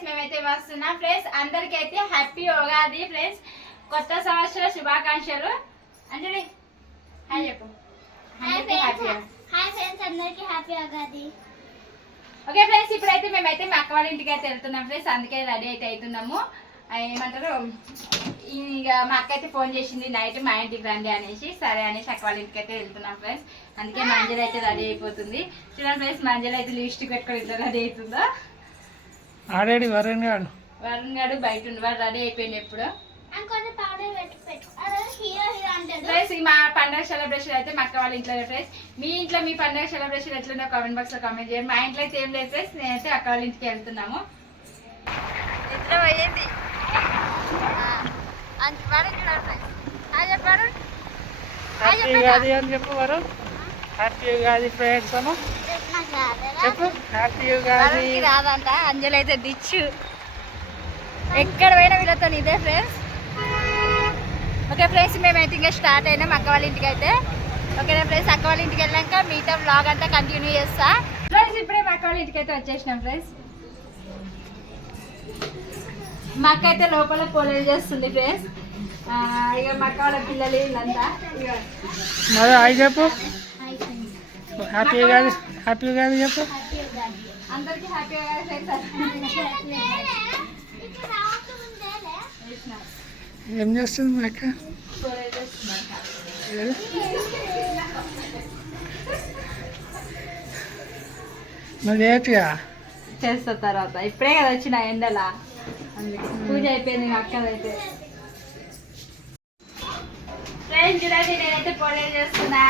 Friends మేమైతే వస్తున్నాం friends. అందరికైతే హ్యాపీ ఉగాది ఫ్రెండ్స్. కొత్త సంవత్సర శుభాకాంక్షలు. అంజలి హాయ్ చెప్పు. హాయ్ ఫ్రెండ్స్ అందరికీ హ్యాపీ ఉగాది. ఓకే ఫ్రెండ్స్, ఇప్పుడైతే మేమైతే మా అక్క వాళ్ళ ఇంటికి అయితే వెళ్తున్నాం ఫ్రెండ్స్. అందుకే రెడీ అయితే అవుతున్నాము. ఏమంటారు, ఇక మా అక్క అయితే ఫోన్ చేసింది నైట్ మా ఇంటికి రండి అనేసి. సరే అనేసి అక్క వాళ్ళ ఇంటికి అయితే వెళ్తున్నాం ఫ్రెండ్స్. అందుకే మంజలు అయితే రెడీ అయిపోతుంది. చూడండి ఫ్రెండ్స్, మంజలు అయితే లిప్స్టిక్ పెట్టుకొని ఇట్లా రెడీ అవుతుందో. ఆల్రెడీ వరుణ్ గాడు బయట ఉండి వాడు రెడీ అయిపోయింది ఎప్పుడు. ఫ్రెండ్స్ మా పండుగ సెలబ్రేషన్ అయితే మా అక్క వాళ్ళ ఇంట్లో ఫ్రెండ్స్. మీ ఇంట్లో మీ పండుగ సెలబ్రేషన్ ఎట్లుందో కామెంట్ బాక్స్ లో కామెంట్ చేయండి. మా ఇంట్లో అయితే ఏం లేదు ఫ్రెండ్స్. నేనైతే అక్క వాళ్ళ ఇంటికి వెళ్తున్నాము. ఇట్లా పోయింది హ్యాపీ ఉగాది అని చెప్పు వరుణ్. హ్యాపీ ఉగాది ఫ్రెండ్స్ అను చెప్పు. హ్యాపీ ఉగాది రాదంట. అంజలి అయితే డిచ్చు ఎక్కడ పోయినా వీళ్ళతో ఇదే ఫ్రెండ్స్. ఓకే ఫ్రెండ్స్, మేమైతే ఇంకా స్టార్ట్ అయినాం అక్క వాళ్ళ ఇంటికి అయితే. ఓకేనా ఫ్రెండ్స్, అక్క వాళ్ళ ఇంటికి వెళ్ళాక మిగతా వ్లాగ్ అంతా కంటిన్యూ చేస్తా ఫ్రెండ్స్. ఇప్పుడే మా అక్క వాళ్ళ ఇంటికి అయితే వచ్చేసినాం ఫ్రెండ్స్. మా అక్క అయితే లోపల పోలేలు చేస్తుంది ఫ్రెండ్స్. ఇక మా అక్క వాళ్ళ పిల్లలు వీళ్ళంతా మరి హాయ్ చెప్పు. హ్యాపీ ఉగాది. హ్యాపీ ఉగాది చెప్పు. అందరికి హ్యాపీ ఉగాది ఫ్రెండ్స్. ఏం చేస్తుంది మా అక్క? మరి ఏంటిగా చేస్తా తర్వాత. ఇప్పుడే కదా వచ్చిన ఎండలా, అందుకే పూజ అయిపోయింది మా అక్కదైతే. ఫ్రెండ్స్ చూడండి, నేనైతే పొలేలు చేస్తున్నా.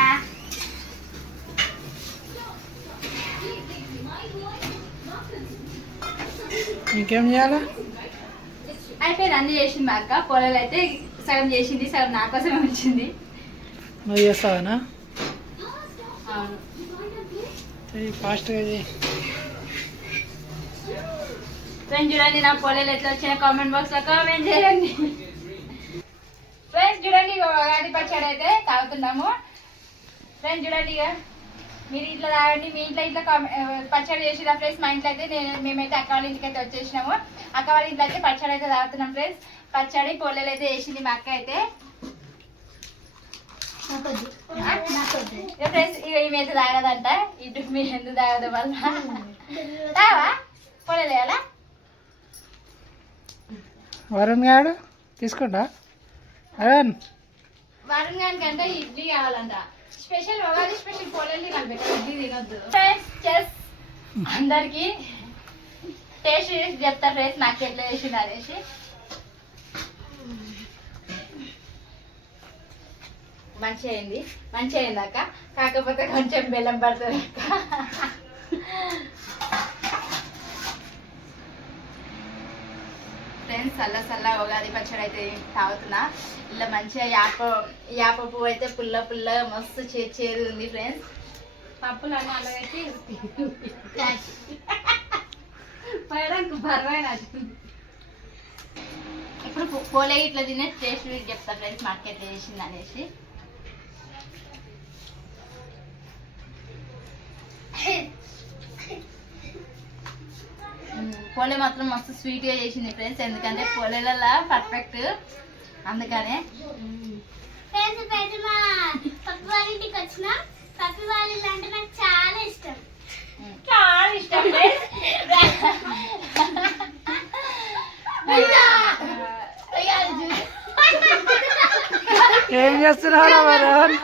ఇంకేం చేయాలా? అయిపోయింది, అన్ని చేసింది మా అక్క. పొలాలు అయితే సగం చేసింది, సగం నా కోసమే వచ్చింది. నువ్వు చేస్తావనా? అవును, ఫాస్ట్గా చేయి. ఫ్రెండ్స్ చూడండి నా పొలాలు ఎట్లా వచ్చినా కామెంట్ బాక్స్ లో కామెంట్ చేయండి. ఫ్రెండ్స్ చూడండి, ఉగాది పచ్చడి అయితే తాగుతున్నాము. ఫ్రెండ్స్ చూడండి, ఇక మీరు ఇట్లా తాగండి. మీ ఇంట్లో ఇట్లా పచ్చడి చేసిరా ఫ్రెండ్స్. మా ఇంట్లో అయితే మేమైతే అక్క వాళ్ళ ఇంటికి అయితే వచ్చేసినాము. అక్క వాళ్ళ ఇంట్లో అయితే పచ్చడి అయితే తాగుతున్నాం ఫ్రెండ్స్. పచ్చడి పొల్లలు అయితే వేసింది మా అక్క అయితే. ఫ్రెండ్స్ ఇక ఈమె అయితే తాగదంట. ఇటు మీరు ఎందుకు తాగదు వల్ల తావా పొల్లలు వేయాలా? వరుణ్ గారు తీసుకుంటా. వరుణ్ వరుణ్ కంటే ఇడ్లీ కావాలంట. స్పెషల్ ఉగాది స్పెషల్ పొల్లలు తినాలి, ఇడ్లీ తినొద్దు. ఫ్రెండ్స్ చెస్ అందరికి టేస్ట్ చేసి చెప్తా ఫ్రెండ్స్ నాకు ఎట్లా చేసింది అనేసి. మంచిగా అయింది అక్క. కాకపోతే కొంచెం బెల్లం పడుతుంది అక్క. ఫ్రెండ్స్ చల్ల ఉగాది పచ్చడి అయితే తాగుతున్నా. ఇలా మంచిగా యాప పువ్వు అయితే పుల్ల మస్తు చేదు ఉంది ఫ్రెండ్స్. పప్పులు అన్నీ అలాగైతే పడడానికి బరువైన. ఇప్పుడు పోలే ఇట్లా తినే టేస్ట్ చెప్తా ఫ్రెండ్స్ మార్కెట్ చేసింది అనేసి. పోలే మాత్రం మస్తు స్వీట్గా చేసింది ఫ్రెండ్స్. ఎందుకంటే పోలేలలో పర్ఫెక్ట్, అందుకనే. మా పప్పు వాళ్ళ ఇంటికి వచ్చిన పప్పు వాళ్ళ అంటే నాకు చాలా ఇష్టం ఏం చేస్తున్నారా వరుణ్?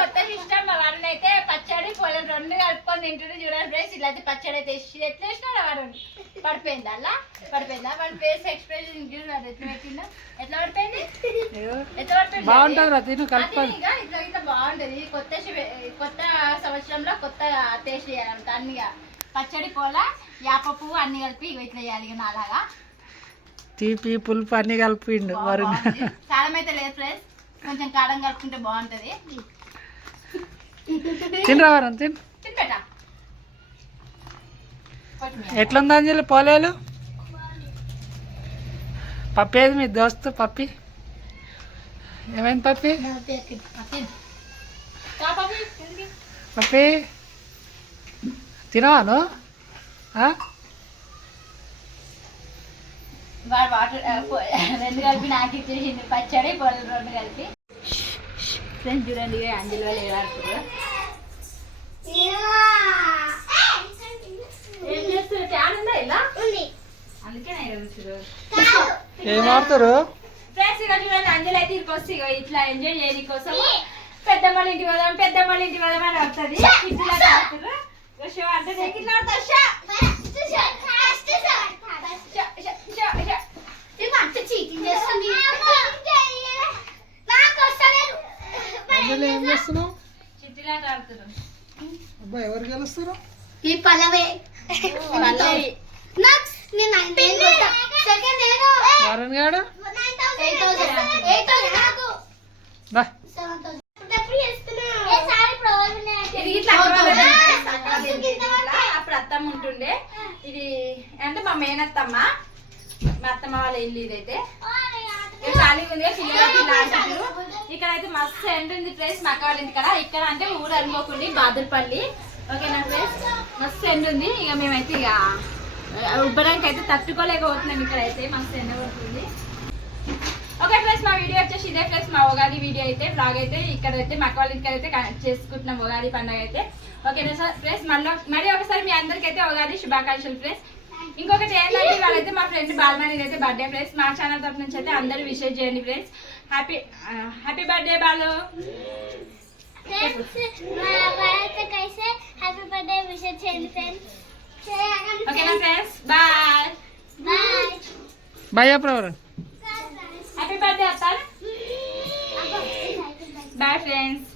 కొత్త సిస్టమ్ మా వారిని అయితే పచ్చడి పొలం రెండు కలుపుకొని తింటుంటే చూడండి ఫ్రెండ్స్. ఇలా అయితే పచ్చడి అయితే ఎట్లా వేసినా వారు పడిపోయింది. అలా పడిపోయిందా? వాడి ఫేస్ ఎక్స్ప్రెషన్ చూడండి ఎట్లా పెట్టిందా. ఎట్లా పడిపోయింది? బాగుంటుంది రా తిను కలుపుకొని. ఇట్లా బాగుంటది. కొత్త సంవత్సరంలో కొత్త టేస్ట్ చేయాలంట. అన్నిగా పచ్చడి పోల యాప పువ్వు అన్ని కలిపి ఇట్లా చేయాలి. అలాగా తీపి పులుపు అన్ని కలిపిండు వరుణ్. కారం అయితే లేదు ఫ్రెండ్స్, కొంచెం కారం కలుపుకుంటే బాగుంటది. తినరా వరుణ్ తినబెట్టా. ఎట్లుంది అంజలి పోలేలు? పప్పి ఏది మీ దోస్తు పప్పి? ఏమైంది పప్పి? పప్పి తినవా నువ్వు? వాడు వాటర్ రెండు కలిపి నాకు ఇచ్చేసింది పచ్చడి పొరలు రెండు కలిపి. ఫ్రెండ్స్ చూడండి అంజలి వాళ్ళు ఏడాడుతున్నారు. ఏం చేస్తారు? ఫ్యాన్ ఉందా ఇలా? అందుకే ఏం ఆడతారు ఫ్రెండ్స్ ఇక చూడండి అంజలి అయితే ఇక్కడికి ఇక ఇట్లా ఎంజాయ్ చేయడం కోసం పెద్దమ్మల ఇంటికి పోదాం పెద్దమ్మల ఇంటికి పోదాం అని వస్తుంది. ఇట్లా ఆడుతున్నారు షో అంటే ఇట్లా ఆడతారు. ఏం చేస్తున్నావు? చిట్టిలాట ఆడుతున్నారు. అబ్బా ఎవరు గెలుస్తారు? ఈ పల్లవే వరుణ్ గాడు ఇది ఇట్లా అప్పుడు అత్తమ్మ ఉంటుండే. ఇది అంటే మా మేనత్తమ్మ మా అత్తమ్మ వాళ్ళ ఇల్లు ఇదైతే ఖాళీగా ఉంది. పిల్లలకి ఇలా ఆడుతున్నారు. ఇక్కడ అయితే మస్తు ఎండ్ ఉంది ప్లేస్ మా అక్క వాళ్ళ ఇంటి కాడ. ఇక్కడ అంటే ఊరు అనుకోకుండా బాదులపల్లి. ఓకేనా ఫ్రెండ్స్ మస్తు ఎండ్ ఉంది. ఇక మేమైతే ఇక ఉబ్బడానికి అయితే తట్టుకోలేకపోతున్నాం. ఇక్కడ అయితే మస్తు ఎండ పడుతుంది. ఓకే ఫ్రెండ్స్ మా వీడియో వచ్చేసి ఇదే ఫ్రెండ్స్ మా ఉగాది వీడియో అయితే బ్లాగ్ అయితే ఇక్కడైతే మా అక్క వాళ్ళ ఇంటికి అయితే చేసుకుంటున్నాం ఉగాది పండుగ అయితే. ఓకేనా సార్ ఫ్రెండ్స్ మళ్ళీ ఒకసారి మీ అందరికీ ఉగాది శుభాకాంక్షలు ఫ్రెండ్స్. ఇంకొకటి ఏంటంటే వాళ్ళైతే మా ఫ్రెండ్ బాలమణి అయితే బర్త్డే ఫ్రెండ్స్. మా ఛానల్ తరఫు నుంచి అయితే అందరూ విషెస్ చేయండి ఫ్రెండ్స్. Happy birthday Balu. ఓకేనా ఫ్రెండ్స్ బాయ్ బాయ్ అప్పుడు హ్యాపీ బర్త్డే అత్త. Bye friends.